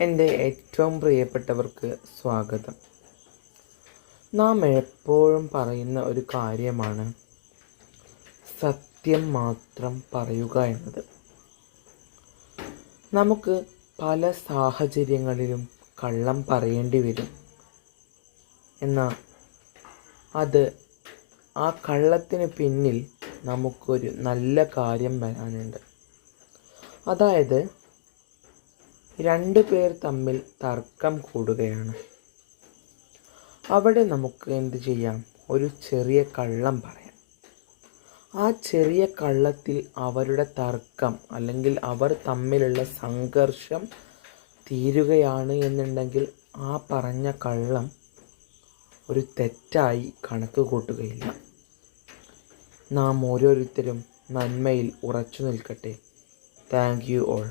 എൻ്റെ ഏറ്റവും പ്രിയപ്പെട്ടവർക്ക് സ്വാഗതം. നാം എപ്പോഴും പറയുന്ന ഒരു കാര്യമാണ് സത്യം മാത്രം പറയുക എന്നത്. നമുക്ക് പല സാഹചര്യങ്ങളിലും കള്ളം പറയേണ്ടി വരും. എന്നാൽ ആ കള്ളത്തിന് പിന്നിൽ നമുക്കൊരു നല്ല കാര്യം വരാനുണ്ട്. അതായത്, രണ്ടു പേർ തമ്മിൽ തർക്കം കൂടുകയാണ്. അവിടെ നമുക്ക് എന്ത് ചെയ്യാം? ഒരു ചെറിയ കള്ളം പറയാം. ആ ചെറിയ കള്ളത്തിൽ അവരുടെ തർക്കം അല്ലെങ്കിൽ അവർ തമ്മിലുള്ള സംഘർഷം തീരുകയാണ് എന്നുണ്ടെങ്കിൽ ആ പറഞ്ഞ കള്ളം ഒരു തെറ്റായി കണക്ക് കൂട്ടുകയില്ല. നാം ഓരോരുത്തരും നന്മയിൽ ഉറച്ചു നിൽക്കട്ടെ. Thank you all.